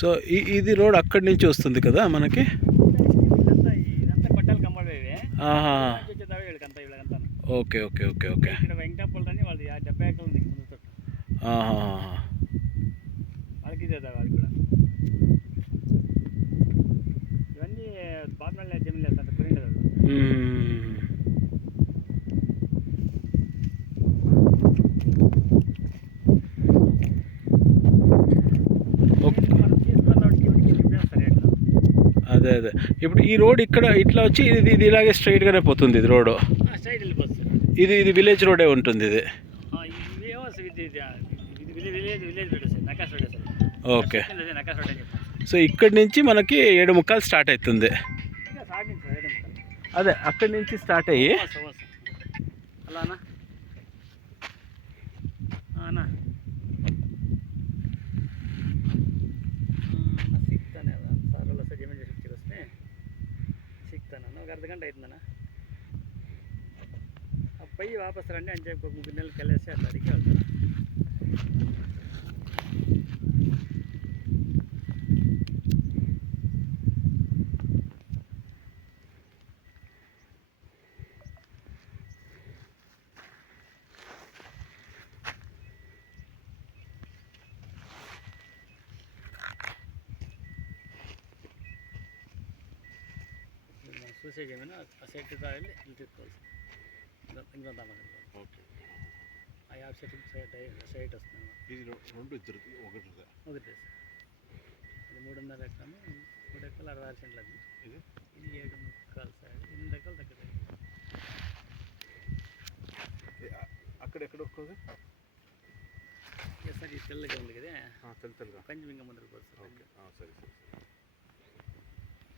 So ఇది road అక్కడి నుంచి వస్తుంది కదా మనకి. Okay okay okay okay. Venkatapalli అని వాళ్ళు 70 ఎకరాలు ఉంది ముందు తోట. వాళ్ళకి ఇదే వాళ్ళు కూడా ఇవన్నీ బాత్మల్ల జమీన్ లేదు అంటే కొరింది కదా. అదే అదే. ఇప్పుడు ఈ రోడ్ ఇక్కడ ఇట్లా వచ్చి ఇది ఇలాగే స్ట్రైట్గానే పోతుంది ఇది రోడ్. స్ట్రైట్ వెళ్ళిపోతుంది. ఇది విలేజ్ రోడే ఉంటుంది ఇది. ఓకే. సో ఇక్కడి నుంచి మనకి 7:45 స్టార్ట్ అవుతుంది. అదే అక్కడి నుంచి స్టార్ట్ అయ్యి అలానా సిక్తానే సార్ వాళ్ళు వస్తే జమీన్ చేసి వస్తే సిక్తానన్నా ఒక అర్ధగంట అవుతుందన్నా. పోయి వాపస్ రండి అని చెప్పి 3 నెలలు కలిసి అట్లా అడిగి వెళ్తాను. చూసే జమీన్ ఆ సైడ్ వెళ్ళి ఇల్లు తీసుకోవాల్సి ఇంకొంత ఓకే. ఆ యాప్ సైట్ సైట్ వస్తుంది. ఇది 2 ఇద్దరికి ఒకటి సార్. ఇది 3.5 ఎకరాలు 3 ఎకరాలు 66 సెంట్లు అది. ఇది 7.25 సార్. 8 ఎకరాలు తగ్గుతాయి. అక్కడెక్కడ వస్తుంది సార్ ఈ తెల్లగా ఉంది కదా తెల్లగా కొంచెం ఇంకా ముందరకు పోతుంది. ఓకే సరే సరే.